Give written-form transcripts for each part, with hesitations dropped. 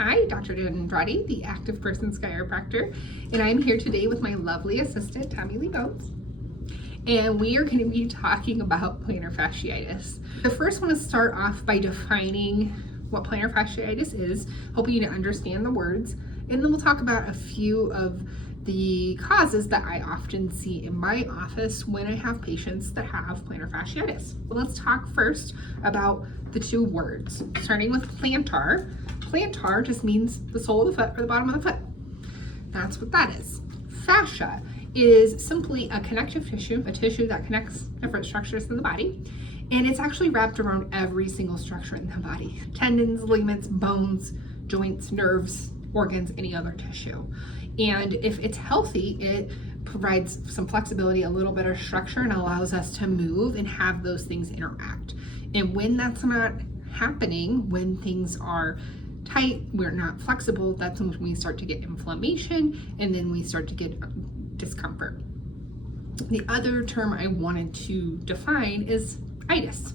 Hi, Dr. Jen Andrade, the Active Person's Chiropractor, and I'm here today with my lovely assistant, Tommy Lee Bones, and we are going to be talking about plantar fasciitis. The first one is start off by defining what plantar fasciitis is, helping you to understand the words, and then we'll talk about a few of the causes that I often see in my office when I have patients that have plantar fasciitis. Let's talk first about the two words, starting with plantar. Plantar just means the sole of the foot or the bottom of the foot. That's what that is. Fascia is simply a connective tissue, a tissue that connects different structures in the body, and it's actually wrapped around every single structure in the body. Tendons, ligaments, bones, joints, nerves, organs, any other tissue. And if it's healthy, it provides some flexibility, a little bit of structure, and allows us to move and have those things interact. And when that's not happening, when things are tight, we're not flexible, that's when we start to get inflammation, and then we start to get discomfort. The other term I wanted to define is itis,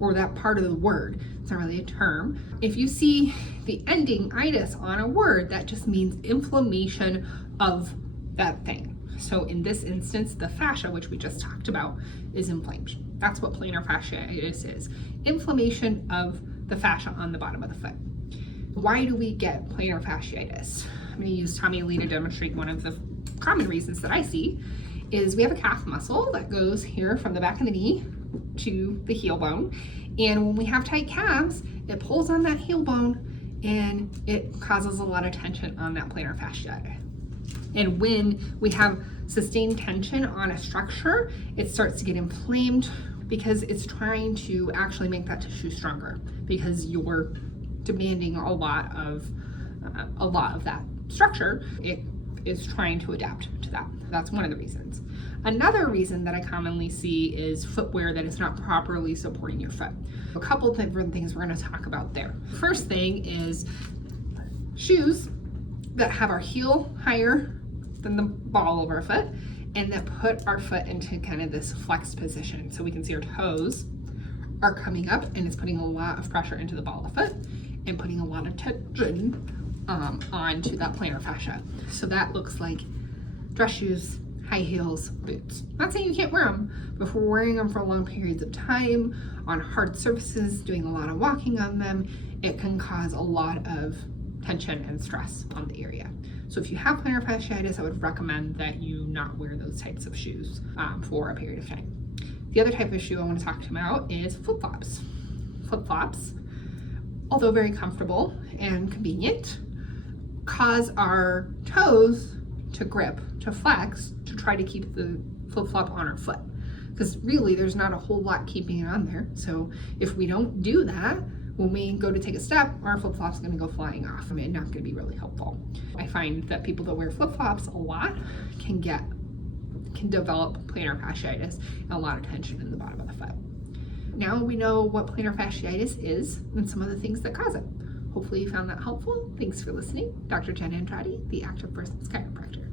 or that part of the word. It's not really a term. If you see the ending itis on a word, that just means inflammation of that thing. So in this instance, the fascia, which we just talked about, is inflamed. That's what plantar fasciitis is. Inflammation of the fascia on the bottom of the foot. Why do we get plantar fasciitis? I'm going to use Tommy Lee to demonstrate one of the common reasons that I see is we have a calf muscle that goes here from the back of the knee to the heel bone. And when we have tight calves, it pulls on that heel bone and it causes a lot of tension on that plantar fascia. And when we have sustained tension on a structure, it starts to get inflamed because it's trying to actually make that tissue stronger, because you're demanding a lot of that structure. It is trying to adapt to that. That's one of the reasons. Another reason that I commonly see is footwear that is not properly supporting your foot. A couple of different things we're going to talk about there. First thing is shoes that have our heel higher than the ball of our foot and that put our foot into kind of this flexed position. So we can see our toes are coming up and it's putting a lot of pressure into the ball of the foot and putting a lot of tension onto that plantar fascia. So that looks like dress shoes, high heels, boots. Not saying you can't wear them, but if we're wearing them for long periods of time on hard surfaces, doing a lot of walking on them, it can cause a lot of tension and stress on the area. So if you have plantar fasciitis, I would recommend that you not wear those types of shoes for a period of time. The other type of shoe I want to talk about is flip-flops. Flip-flops, although very comfortable and convenient, cause our toes to grip, to flex, to try to keep the flip-flop on our foot. Because really there's not a whole lot keeping it on there. So if we don't do that, when we go to take a step, our flip-flop's gonna go flying off and not gonna be really helpful. I find that people that wear flip-flops a lot can develop plantar fasciitis and a lot of tension in the bottom of the foot. Now we know what plantar fasciitis is and some of the things that cause it. Hopefully you found that helpful. Thanks for listening. Dr. Jen Andrade, the Active Person's Chiropractor.